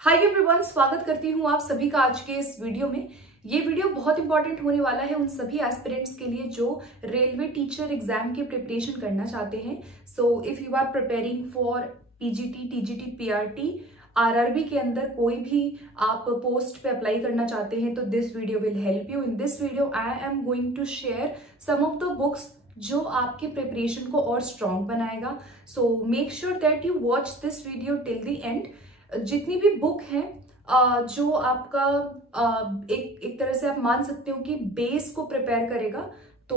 Hi everyone, स्वागत करती हूँ आप सभी का आज के इस वीडियो में। ये वीडियो बहुत इंपॉर्टेंट होने वाला है उन सभी एस्पिरेंट्स के लिए जो रेलवे टीचर एग्जाम की प्रिपरेशन करना चाहते हैं। So if you are preparing for PGT, TGT, PRT, RRB के अंदर कोई भी आप पोस्ट पे अप्लाई करना चाहते हैं तो this video will help you. In this video I am going to share some of the books जो आपके प्रिपरेशन को और स्ट्रॉन्ग बनाएगा। So make sure that you watch this video till the end. जितनी भी बुक है जो आपका एक तरह से आप मान सकते हो कि बेस को प्रिपेयर करेगा, तो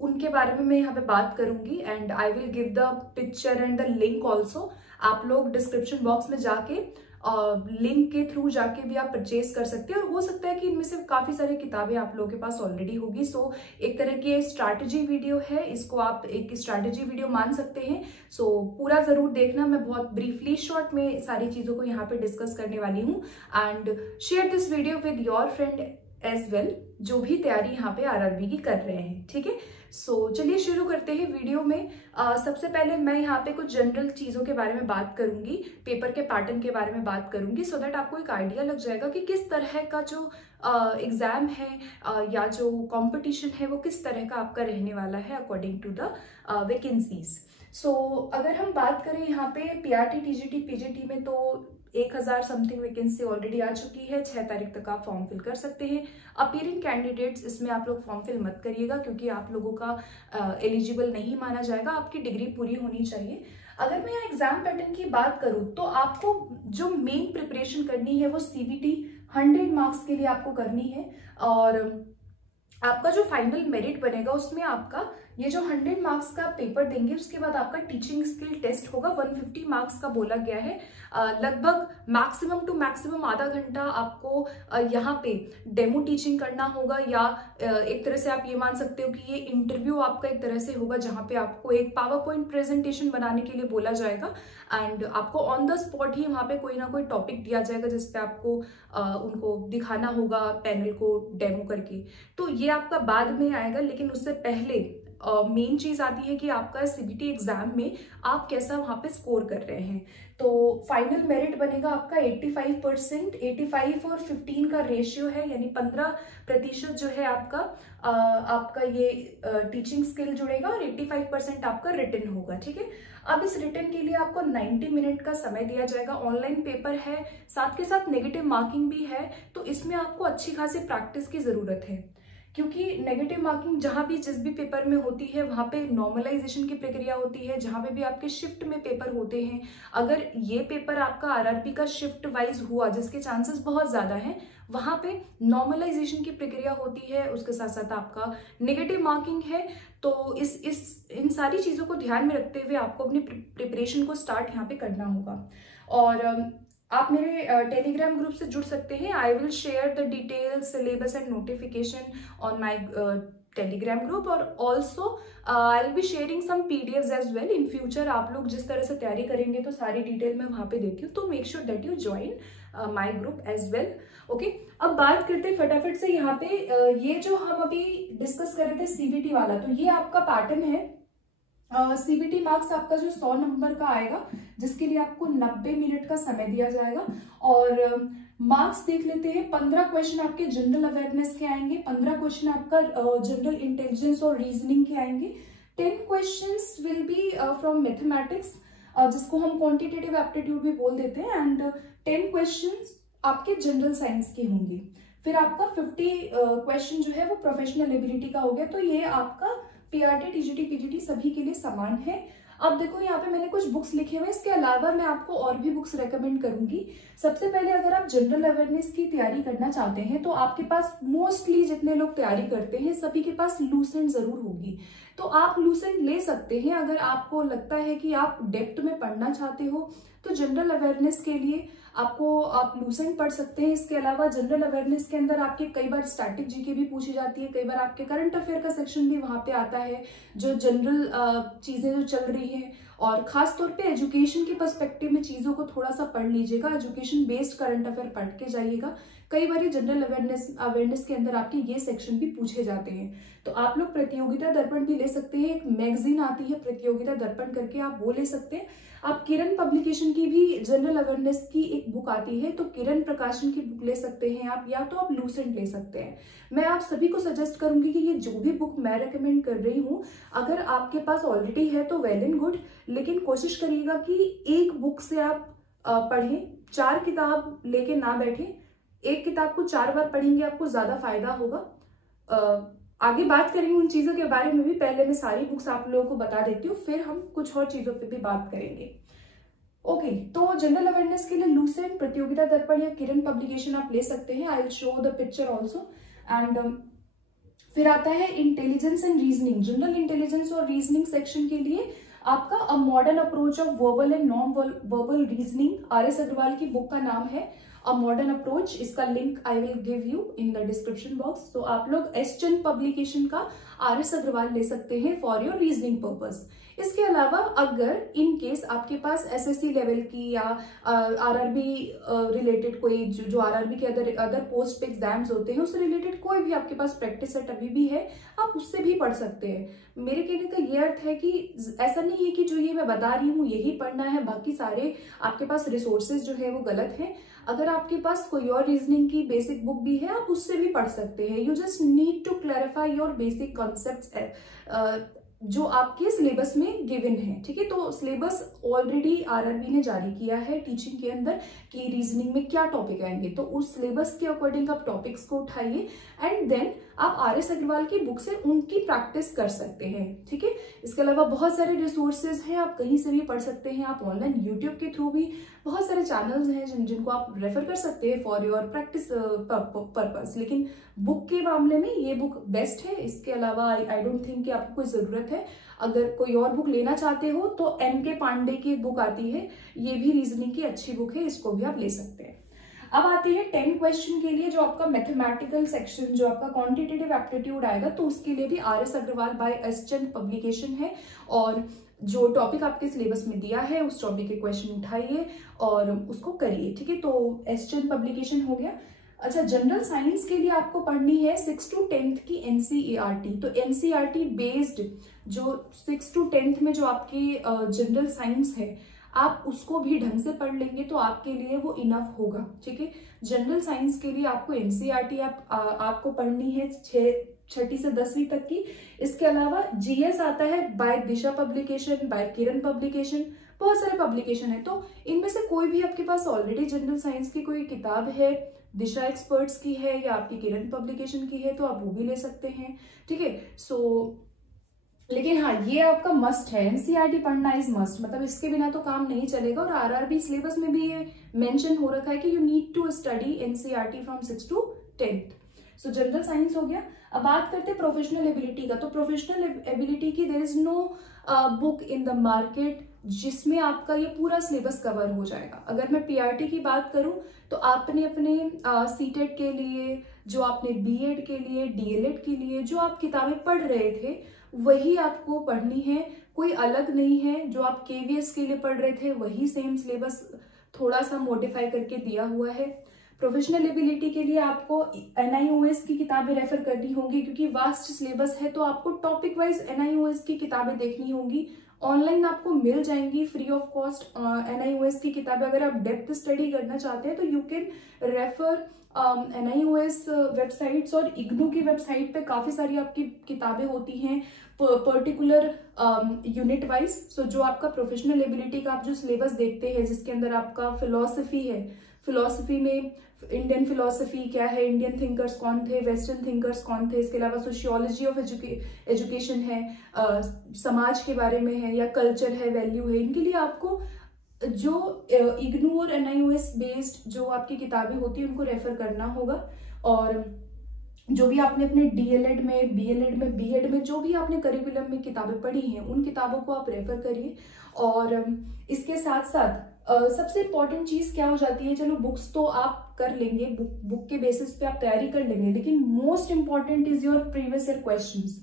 उनके बारे में मैं यहाँ पे बात करूंगी and I will give the picture and the link also. आप लोग डिस्क्रिप्शन बॉक्स में जाके लिंक के थ्रू जाके भी आप परचेज कर सकते हैं और हो सकता है कि इनमें से काफी सारी किताबें आप लोगों के पास ऑलरेडी होगी। सो एक तरह की स्ट्रैटेजी वीडियो है, इसको आप एक स्ट्रैटेजी वीडियो मान सकते हैं। सो पूरा जरूर देखना, मैं बहुत ब्रीफली शॉर्ट में सारी चीजों को यहाँ पे डिस्कस करने वाली हूँ and share this video with your friend as well जो भी तैयारी यहाँ पे आरआरबी की कर रहे हैं। ठीक है, सो चलिए शुरू करते हैं वीडियो में। सबसे पहले मैं यहाँ पे कुछ जनरल चीजों के बारे में बात करूंगी, पेपर के पैटर्न के बारे में बात करूंगी, सो दैट आपको एक आइडिया लग जाएगा कि किस तरह का जो एग्जाम है या जो कंपटीशन है वो किस तरह का आपका रहने वाला है अकॉर्डिंग टू द वैकेंसीज। सो अगर हम बात करें यहाँ पे पीआरटी, टीजीटी, पीजीटी में तो 1000 समथिंग वैकेंसी ऑलरेडी आ चुकी है। 6 तारीख तक आप फॉर्म फिल कर सकते हैं। अपीयरिंग कैंडिडेट्स, इसमें आप लोग फॉर्म फिल मत करिएगा क्योंकि आप लोगों का एलिजिबल नहीं माना जाएगा, आपकी डिग्री पूरी होनी चाहिए। अगर मैं यहाँ एग्जाम पैटर्न की बात करूँ तो आपको जो मेन प्रिपरेशन करनी है वो सीबीटी 100 मार्क्स के लिए आपको करनी है और आपका जो फाइनल मेरिट बनेगा उसमें आपका ये जो 100 मार्क्स का पेपर देंगे उसके बाद आपका टीचिंग स्किल टेस्ट होगा। 150 मार्क्स का बोला गया है। लगभग मैक्सिमम टू मैक्सिमम आधा घंटा आपको यहाँ पे डेमो टीचिंग करना होगा या एक तरह से आप ये मान सकते हो कि ये इंटरव्यू आपका एक तरह से होगा जहाँ पे आपको एक पावर पॉइंट प्रेजेंटेशन बनाने के लिए बोला जाएगा एंड आपको ऑन द स्पॉट ही वहाँ पे कोई ना कोई टॉपिक दिया जाएगा जिसपे आपको उनको दिखाना होगा पैनल को डेमो करके। तो ये आपका बाद में आएगा, लेकिन उससे पहले मेन चीज आती है कि आपका सीबीटी एग्जाम में आप कैसा वहां पे स्कोर कर रहे हैं। तो फाइनल मेरिट बनेगा आपका 85%। 85 और 15 का रेशियो है, यानी 15% जो है आपका ये टीचिंग स्किल जुड़ेगा और 85% आपका रिटन होगा। ठीक है, अब इस रिटन के लिए आपको 90 मिनट का समय दिया जाएगा। ऑनलाइन पेपर है, साथ के साथ नेगेटिव मार्किंग भी है, तो इसमें आपको अच्छी खासी प्रैक्टिस की जरूरत है क्योंकि नेगेटिव मार्किंग जहां भी जिस भी पेपर में होती है वहां पे नॉर्मलाइजेशन की प्रक्रिया होती है। जहां पे भी आपके शिफ्ट में पेपर होते हैं, अगर ये पेपर आपका आरआरबी का शिफ्ट वाइज हुआ जिसके चांसेस बहुत ज्यादा हैं, वहां पे नॉर्मलाइजेशन की प्रक्रिया होती है, उसके साथ साथ आपका नेगेटिव मार्किंग है। तो इन सारी चीजों को ध्यान में रखते हुए आपको अपनी प्रिपरेशन को स्टार्ट यहाँ पे करना होगा। और आप मेरे टेलीग्राम ग्रुप से जुड़ सकते हैं। I will share the details, syllabus and notification on my Telegram group और also I will be sharing some PDFs as well in future. आप लोग जिस तरह से तैयारी करेंगे तो सारी डिटेल मैं वहां पे देती हूँ, तो make sure that you join my group as well. Okay, अब बात करते हैं फटाफट से यहाँ पे ये जो हम अभी डिस्कस कर रहे थे सीबीटी वाला, तो ये आपका पैटर्न है। सीबीटी मार्क्स आपका जो 100 नंबर का आएगा जिसके लिए आपको 90 मिनट का समय दिया जाएगा और मार्क्स देख लेते हैं। 15 क्वेश्चन आपके जनरल अवेयरनेस के आएंगे, 15 क्वेश्चन आपका जनरल इंटेलिजेंस और रीजनिंग के आएंगे, 10 questions will be from mathematics जिसको हम क्वांटिटेटिव एप्टीट्यूड भी बोल देते हैं एंड 10 क्वेश्चंस आपके जनरल साइंस के होंगे। फिर आपका 50 क्वेश्चन जो है वो प्रोफेशनल एबिलिटी का हो गया। तो ये आपका पीआरटी, टीजीटी, पीजीटी सभी के लिए समान है। अब देखो यहाँ पे मैंने कुछ बुक्स लिखे हुए हैं, इसके अलावा मैं आपको और भी बुक्स रेकमेंड करूंगी। सबसे पहले अगर आप जनरल अवेयरनेस की तैयारी करना चाहते हैं तो आपके पास मोस्टली जितने लोग तैयारी करते हैं सभी के पास लूसेंट जरूर होगी, तो आप लूसेंट ले सकते हैं। अगर आपको लगता है कि आप डेप्थ में पढ़ना चाहते हो तो जनरल अवेयरनेस के लिए आप लूसेंट पढ़ सकते हैं। इसके अलावा जनरल अवेयरनेस के अंदर आपके कई बार स्टैटिक जीके भी पूछी जाती है, कई बार आपके करंट अफेयर का सेक्शन भी वहां पे आता है, जो जनरल चीजें जो चल रही है। और खास तौर पे एजुकेशन के पर्सपेक्टिव में चीजों को थोड़ा सा पढ़ लीजिएगा, एजुकेशन बेस्ड करंट अफेयर पढ़ के जाइएगा। कई बार जनरल अवेयरनेस के अंदर आपके ये सेक्शन भी पूछे जाते हैं। तो आप लोग प्रतियोगिता दर्पण भी ले सकते हैं, एक मैगजीन आती है प्रतियोगिता दर्पण करके, आप वो ले सकते हैं। आप किरण पब्लिकेशन की भी जनरल अवेयरनेस की एक बुक आती है, तो किरण प्रकाशन की बुक ले सकते हैं आप, या तो आप लूसेंट ले सकते हैं। मैं आप सभी को सजेस्ट करूंगी कि ये जो भी बुक मैं रेकमेंड कर रही हूँ, अगर आपके पास ऑलरेडी है तो वेल एंड गुड, लेकिन कोशिश करिएगा कि एक बुक से आप पढ़ें, 4 किताब लेके ना बैठे। एक किताब को 4 बार पढ़ेंगे आपको ज्यादा फायदा होगा। आगे बात करेंगे उन चीजों के बारे में भी, पहले मैं सारी बुक्स आप लोगों को बता देती हूँ, फिर हम कुछ और चीजों पे भी बात करेंगे। ओके, तो जनरल अवेयरनेस के लिए लूसेंट, प्रतियोगिता दर्पण या किरण पब्लिकेशन आप ले सकते हैं। I will show the picture also. And फिर आता है intelligence and reasoning. General intelligence और रीजनिंग सेक्शन के लिए आपका a modern approach of verbal and non verbal reasoning, RS Agarwal की बुक का नाम है अ मॉडर्न अप्रोच। इसका link I will give you in the description box. तो आप लोग S चंद पब्लिकेशन का RS अग्रवाल ले सकते हैं फॉर योर रीजनिंग पर्पस। इसके अलावा अगर इन केस आपके पास SSC लेवल की या RRB रिलेटेड कोई जो RRB के अदर पोस्ट पे एग्जाम्स होते हैं, उससे रिलेटेड कोई भी आपके पास प्रैक्टिस सेट अभी भी है, आप उससे भी पढ़ सकते हैं। मेरे कहने का ये अर्थ है कि ऐसा नहीं है कि जो ये मैं बता रही हूँ यही पढ़ना है, बाकी सारे आपके पास रिसोर्सेज जो है वो गलत है। अगर आपके पास कोई और रीजनिंग की बेसिक बुक भी है, आप उससे भी पढ़ सकते हैं। You just need to clarify your basic concepts जो आपके सिलेबस में गिवन है, ठीक है। तो सिलेबस ऑलरेडी RRB ने जारी किया है टीचिंग के अंदर कि रीजनिंग में क्या टॉपिक आएंगे, तो उस सिलेबस के अकॉर्डिंग आप टॉपिक्स को उठाइए एंड देन आप RS अग्रवाल की बुक से उनकी प्रैक्टिस कर सकते हैं, ठीक है। इसके अलावा बहुत सारे रिसोर्सेज हैं, आप कहीं से भी पढ़ सकते हैं। आप ऑनलाइन यूट्यूब के थ्रू भी बहुत सारे चैनल्स हैं जिनको आप रेफर कर सकते हैं फॉर योर प्रैक्टिस पर्पस। लेकिन बुक के मामले में ये बुक बेस्ट है। इसके अलावा आई डोंट थिंक कि आपको कोई जरूरत है। अगर कोई और बुक लेना चाहते हो तो MK पांडे की एक बुक आती है, ये भी रीजनिंग की अच्छी बुक है, इसको भी आप ले सकते हैं। अब आते हैं 10 क्वेश्चन के लिए, जो आपका मैथमेटिकल सेक्शन, जो आपका क्वांटिटेटिव एप्टीट्यूड आएगा, तो उसके लिए भी RS Agarwal bye S Chand publication है। और जो टॉपिक आपके सिलेबस में दिया है उस टॉपिक के क्वेश्चन उठाइए और उसको करिए, ठीक है। तो S चंद पब्लिकेशन हो गया। अच्छा, जनरल साइंस के लिए आपको पढ़नी है 6 to 10th की NCERT। तो NCERT बेस्ड जो 6 to 10th में जो आपकी जनरल साइंस है, आप उसको भी ढंग से पढ़ लेंगे तो आपके लिए वो इनफ होगा, ठीक है। जनरल साइंस के लिए आपको NCERT आपको पढ़नी है 6ठी से 10वीं तक की। इसके अलावा GS आता है बाय दिशा पब्लिकेशन, बाय किरण पब्लिकेशन, बहुत सारे पब्लिकेशन है। तो इनमें से कोई भी आपके पास ऑलरेडी जनरल साइंस की कोई किताब है, दिशा एक्सपर्ट्स की है या आपकी किरण पब्लिकेशन की है, तो आप वो भी ले सकते हैं, ठीक है। लेकिन हाँ, ये आपका मस्ट है, NCERT पढ़ना इज मस्ट, मतलब इसके बिना तो काम नहीं चलेगा। और RRB सिलेबस में भी ये मेंशन हो रखा है कि you need to study NCERT from 6 to 10th। So general science हो गया। अब बात करते हैं प्रोफेशनल एबिलिटी का। तो प्रोफेशनल एबिलिटी की there is no book in the market जिसमें आपका ये पूरा सिलेबस कवर हो जाएगा। अगर मैं PRT की बात करूं तो आपने अपने CTET के लिए, जो आपने BEd के लिए, DLED के लिए जो आप किताबें पढ़ रहे थे वही आपको पढ़नी है, कोई अलग नहीं है। जो आप KVS के लिए पढ़ रहे थे वही सेम सिलेबस थोड़ा सा मॉडिफाई करके दिया हुआ है। प्रोफेशनल एबिलिटी के लिए आपको NIOS की किताबें रेफर करनी होंगी क्योंकि वास्ट सिलेबस है, तो आपको टॉपिक वाइज NIOS की किताबें देखनी होंगी। ऑनलाइन आपको मिल जाएंगी फ्री ऑफ कॉस्ट NIOS की किताबें। अगर आप डेप्थ स्टडी करना चाहते हैं तो you can refer NIOS websites और IGNOU की वेबसाइट पे काफी सारी आपकी किताबें होती हैं पर्टिकुलर यूनिट वाइज। सो जो आपका प्रोफेशनल एबिलिटी का आप जो सिलेबस देखते हैं जिसके अंदर आपका फिलॉसफी है, फिलॉसफी में इंडियन फिलॉसफी क्या है, इंडियन थिंकर्स कौन थे, वेस्टर्न थिंकर्स कौन थे, इसके अलावा सोशियोलॉजी ऑफ एजुकेशन है, समाज के बारे में है, या कल्चर है, वैल्यू है, इनके लिए आपको जो IGNOU और NIOS बेस्ड जो आपकी किताबें होती है उनको रेफर करना होगा। और जो भी आपने अपने DLED में, BLED में, BEd में जो भी आपने करिकुलम में किताबें पढ़ी हैं उन किताबों को आप रेफर करिए। और इसके साथ साथ सबसे इम्पॉर्टेंट चीज क्या हो जाती है, चलो बुक्स तो आप कर लेंगे, बुक के बेसिस पे आप तैयारी कर लेंगे, लेकिन most important is your previous year questions.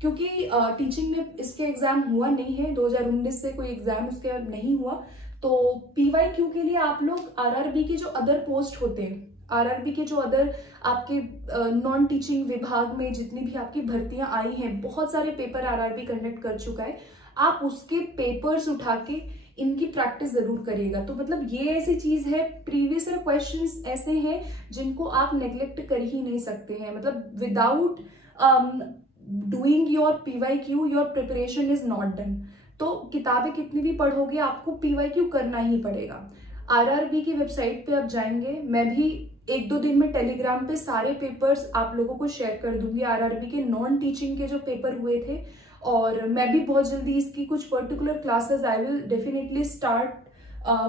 क्योंकि टीचिंग में इसके एग्जाम हुआ नहीं है, 2019 से कोई एग्जाम उसके नहीं हुआ, तो PYQ के लिए आप लोग RRB के जो अदर पोस्ट होते हैं, RRB के जो अदर आपके नॉन टीचिंग विभाग में जितनी भी आपकी भर्तियां आई हैं, बहुत सारे पेपर RRB कंडक्ट कर चुका है, आप उसके पेपर्स उठा के इनकी प्रैक्टिस जरूर करिएगा। तो मतलब ये ऐसी चीज है, प्रीवियस ईयर क्वेश्चंस ऐसे हैं जिनको आप नेग्लेक्ट कर ही नहीं सकते हैं। मतलब without doing your PYQ your preparation is not done. तो किताबें कितनी भी पढ़ोगे आपको PYQ करना ही पड़ेगा। RRB की वेबसाइट पे आप जाएंगे, मैं भी 1-2 दिन में टेलीग्राम पे सारे पेपर्स आप लोगों को शेयर कर दूंगी। RRB के नॉन टीचिंग के जो पेपर हुए थे, और मैं भी बहुत जल्दी इसकी कुछ particular classes I will definitely start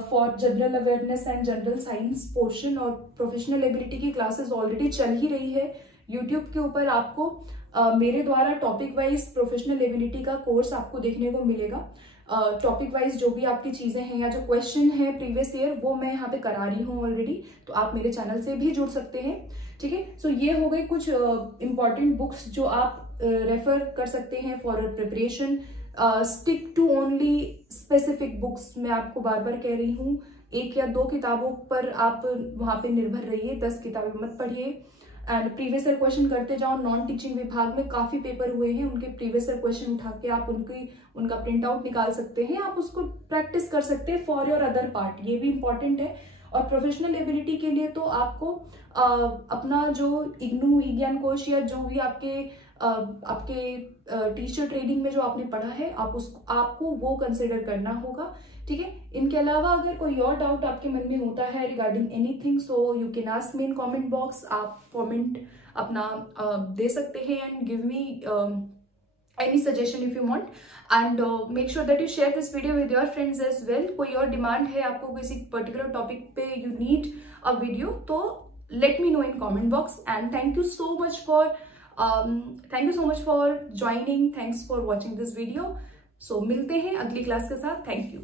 for general awareness and general science portion, और प्रोफेशनल एबिलिटी की क्लासेस ऑलरेडी चल ही रही है यूट्यूब के ऊपर। आपको मेरे द्वारा टॉपिक वाइज प्रोफेशनल एबिलिटी का कोर्स आपको देखने को मिलेगा। टॉपिक वाइज जो भी आपकी चीजें हैं या जो क्वेश्चन है प्रीवियस ईयर, वो मैं यहाँ पे करा रही हूँ ऑलरेडी, तो आप मेरे चैनल से भी जुड़ सकते हैं। ठीक है, सो ये हो गई कुछ इंपॉर्टेंट बुक्स जो आप रेफर कर सकते हैं for your preparation. Stick to only specific books, मैं आपको बार बार कह रही हूँ, 1 या 2 किताबों पर आप वहां पे निर्भर रहिए, 10 किताबें मत पढ़िए। एंड प्रीवियस ईयर क्वेश्चन करते जाओ। नॉन टीचिंग विभाग में काफी पेपर हुए हैं, उनके प्रीवियस ईयर क्वेश्चन उठा के आप उनका प्रिंट आउट निकाल सकते हैं, आप उसको प्रैक्टिस कर सकते हैं फॉर योर अदर पार्ट, ये भी इंपॉर्टेंट है। और प्रोफेशनल एबिलिटी के लिए तो आपको अपना जो इग्नू विज्ञान कोश या जो भी आपके टीचर ट्रेनिंग में जो आपने पढ़ा है, आपको वो कंसिडर करना होगा। ठीक है, इनके अलावा अगर कोई और डाउट आपके मन में होता है regarding anything, so you can ask me in comment box. आप कमेंट अपना दे सकते हैं and give me any suggestion if you want, and make sure that you share this video with your friends as well. कोई और demand है आपको किसी particular topic पे, you need a video, तो let me know in comment box. And thank you so much for joining. Thanks for watching this video. So मिलते हैं अगली क्लास के साथ. Thank you.